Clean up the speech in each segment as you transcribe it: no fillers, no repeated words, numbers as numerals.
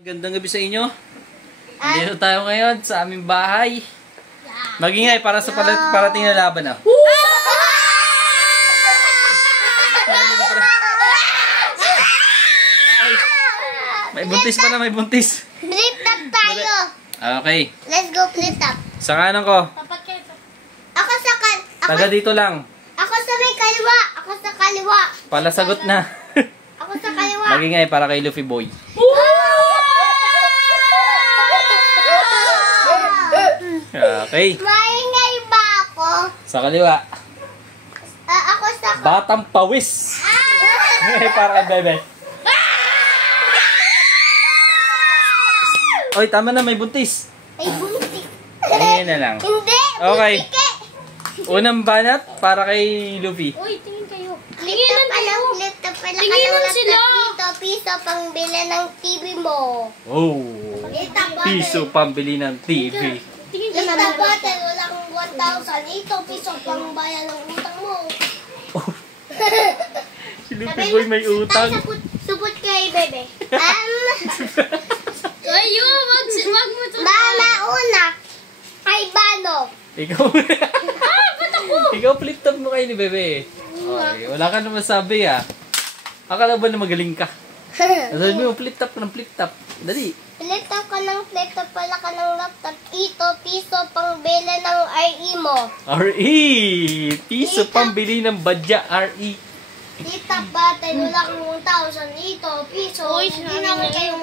Magandang gabi sa inyo. Dito tayo ngayon sa aming bahay. Magingay para sa parating na laban na. May buntis pala, may buntis. Flip top tayo. Okay. Let's go flip top. Sa kanan ko. Ako sa Taga dito lang. Ako sa may kaliwa. Ako sa kaliwa. Palasagot na. Ako sa kaliwa. Magingay para kay Luffy Boy. Okay. Maingay ba ako? Sa kaliwa. Ako sa... Batang pawis. Para kay Bebe. Oy, tama na, may buntis. Ay, buntik. Tingin na lang. Hindi. Okay. Buntik. Unang banat para kay Luffy. Uy, tingin kayo. Flip top pala. Flip top pala. Tinginan sila. Piso pang bili ng TV mo. Oh. Piso pambili ng TV. Flip top bottle. Wala kang 1,000. Ito, piso pang bayan ng utang mo. Si Luffy Boy may utang. Supot kay Bebe. Ayo, wag mo to. Bala una. Kay Bano. Ikaw. Ba't ako? Ikaw flip top mo kayo ni Bebe. Okay, wala ka naman sabi ah. Akala ba na magaling ka? Sabi mo, flip top ka ng flip top. Dali. Flip top ka ng flip top pala ka ng laptop. Ito, piso pang bili ng RE mo. RE! Piso pambili ng badya, RE. Tita batay, wala kang 1,000. Ito, piso. Uy, Hindi naman kayo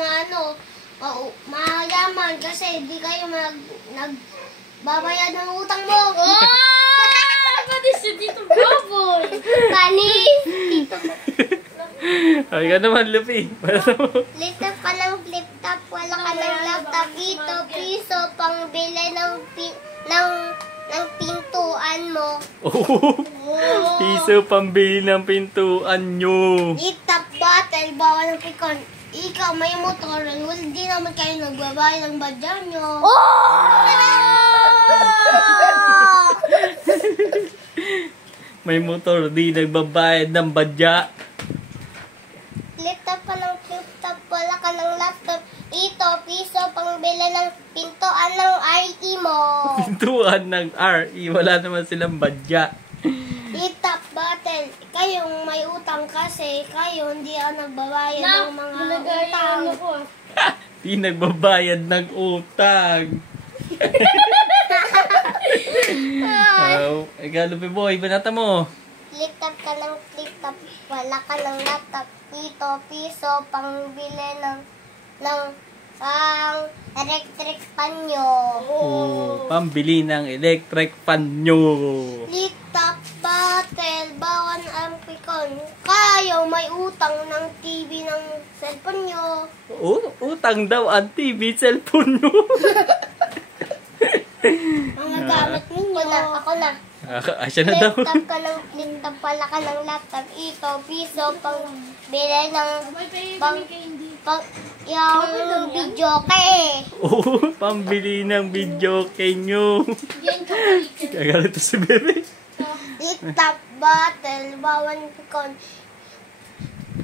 mayaman kasi hindi kayo nagbabayad ng utang mo. Pati si Tito Baboy. Panis! Dito. Ay ka naman, Luffy. Flip top ka ng flip top, wala ka ng laptop. Ito, piso pang bili ng pintuan mo. Oh, piso pambili ng pintuan nyo. Tita battle, bawal ng pikon. Ikaw may motor, hindi naman kayo nagbabayad ng badya nyo. May motor, di nagbabayad ng badya. Flip top pa ng flip top, wala ka ng laptop. Ito, piso pang bili ng pintuan ng RE mo. Pintuan ng RE, wala naman silang badya. Tita battle, kayong may utang kasi kayo hindi nagbabayad ng mga utang. Di nagbabayad ng utang. Ikaw, Luffy Boy, banata mo. Flip top ka ng flip top, wala ka ng laptop. Ito, piso pang bili ng electric pan nyo. Oh, pambili ng electric fan nyo. Flip top battle, bawan ang pikon. Kayo may utang ng TV ng cellphone nyo. Oh, utang daw ang TV, cellphone nyo. Mga gamit ninyo. Ako na. Asya na daw. Flip top ka ng flip top, pala ka ng laptop. Ito, piso pang bili ng yung video kay. Oh, pambili ng video kay nyo. Kagalit to si Bebe. Flip top battle, bawan pikon.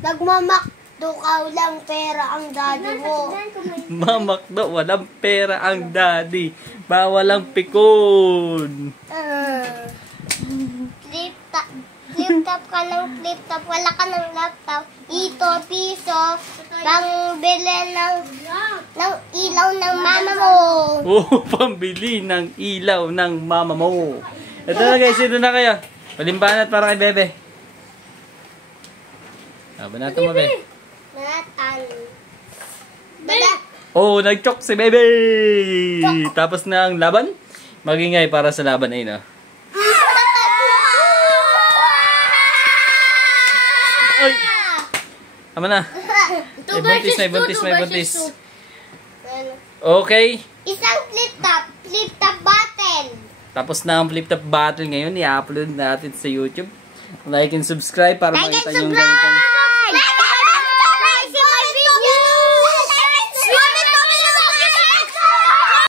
Nagmamakdo ka, walang pera ang daddy mo. Mamakdo, walang pera ang daddy. Bawal ang pikon. Flip top ka ng flip top, wala ka ng laptop. Ito, piso, pang bili ng ilaw ng mama mo. Oh, pambili ng ilaw ng mama mo. Ito na guys, ito na kayo. Palimbanat para kay Bebe. Banata mo, Bebe. Banatan. Oh, nag-choke si Bebe. Tapos na ang laban. Magingay para sa laban ay na. Ay! Tama na. May buntis. Okay. Isang flip top battle. Tapos na ang flip top battle ngayon. I-upload natin sa YouTube. Like and subscribe para makita yung ganitong